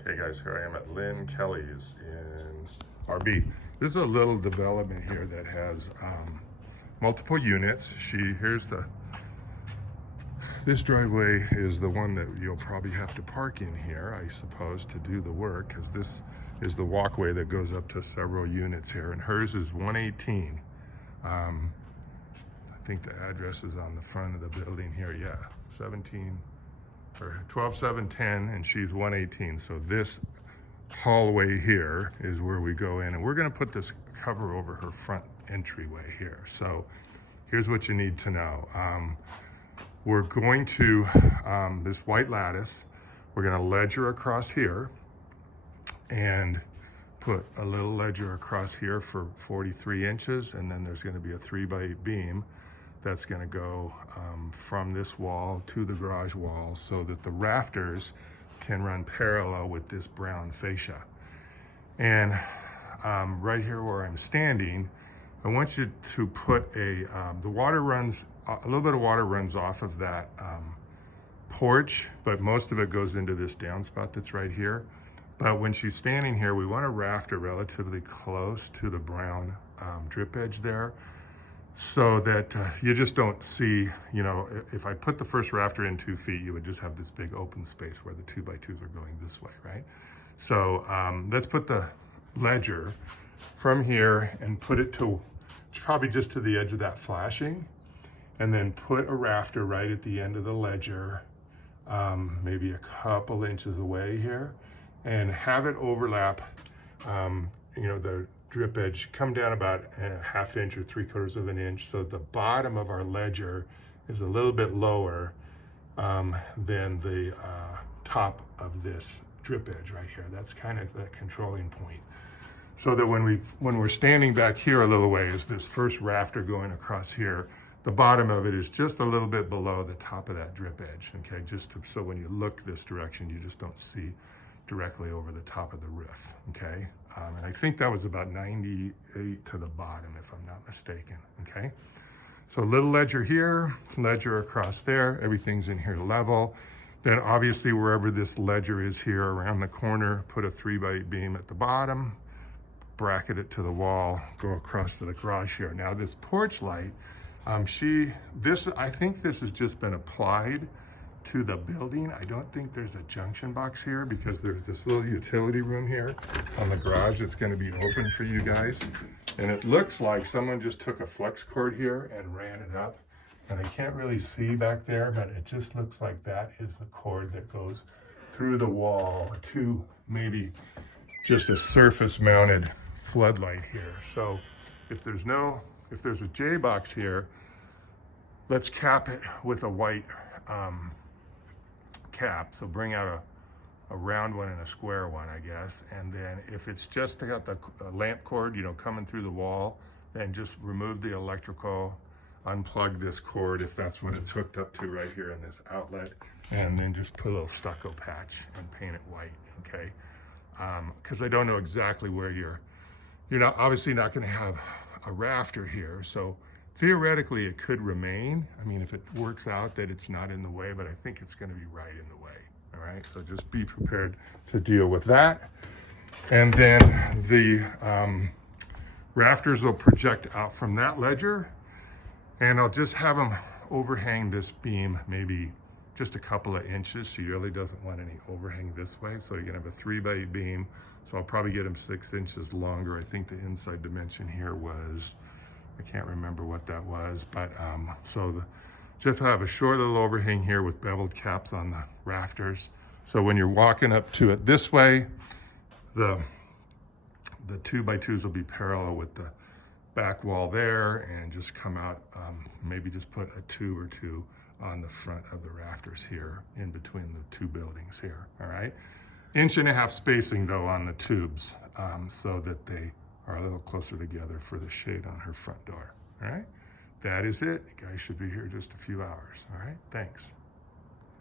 Okay guys, here I am at Lynn Kelly's in RB. This is a little development here that has multiple units. This driveway is the one that you'll probably have to park in here, I suppose, to do the work, because this is the walkway that goes up to several units here, and hers is 118. I think the address is on the front of the building here. Yeah, 12710, and she's 118. So this hallway here is where we go in, and we're going to put this cover over her front entryway here. So here's what you need to know. We're going to this white lattice, we're going to ledger across here and put a little ledger across here for 43 inches, and then there's going to be a 3x8 beam that's going to go from this wall to the garage wall so that the rafters can run parallel with this brown fascia. And right here where I'm standing, I want you to put a little bit of water runs off of that porch, but most of it goes into this downspout that's right here. But when she's standing here, we want a rafter relatively close to the brown drip edge there, so that you just don't see, you know, if I put the first rafter in 2 feet, you would just have this big open space where the 2x2s are going this way, right? So let's put the ledger from here and put it to probably just to the edge of that flashing, and then put a rafter right at the end of the ledger, maybe a couple inches away here, and have it overlap, you know, the drip edge, come down about a ½ inch or 3/4 of an inch, so the bottom of our ledger is a little bit lower than the top of this drip edge right here. That's kind of the controlling point. So that when we're standing back here a little ways, this first rafter going across here, the bottom of it is just a little bit below the top of that drip edge, okay? So when you look this direction, you just don't see directly over the top of the roof, okay? And I think that was about 98 to the bottom, if I'm not mistaken, okay? So little ledger here, ledger across there, everything's in here level. Then obviously wherever this ledger is here around the corner, put a 3x8 beam at the bottom, bracket it to the wall, go across to the garage here. Now this porch light, I think this has just been applied to the building. I don't think there's a junction box here because there's this little utility room here on the garage that's going to be open for you guys. And it looks like someone just took a flex cord here and ran it up. And I can't really see back there, but it just looks like that is the cord that goes through the wall to maybe just a surface mounted floodlight here. So if there's a J box here, let's cap it with a white cap. So bring out a round one and a square one, I guess. And then if it's just got the lamp cord, you know, coming through the wall, then just remove the electrical, unplug this cord if that's what it's hooked up to right here in this outlet, and then just put a little stucco patch and paint it white, okay? Because I don't know exactly where you're not obviously not going to have a rafter here, so theoretically it could remain. I mean, if it works out that it's not in the way, but I think it's going to be right in the way. All right, so just be prepared to deal with that. And then the rafters will project out from that ledger, and I'll just have them overhang this beam maybe just a couple of inches. She really doesn't want any overhang this way, so you're gonna have a 3x8 beam. So I'll probably get them 6 inches longer. I think the inside dimension here was, I can't remember what that was, but just have a short little overhang here with beveled caps on the rafters. So when you're walking up to it this way, the 2x2s will be parallel with the back wall there, and just come out, maybe just put a tube or two on the front of the rafters here in between the two buildings here, all right? 1.5 inch spacing though on the tubes, so that they are a little closer together for the shade on her front door, all right? That is it. You guys should be here just a few hours, all right? Thanks.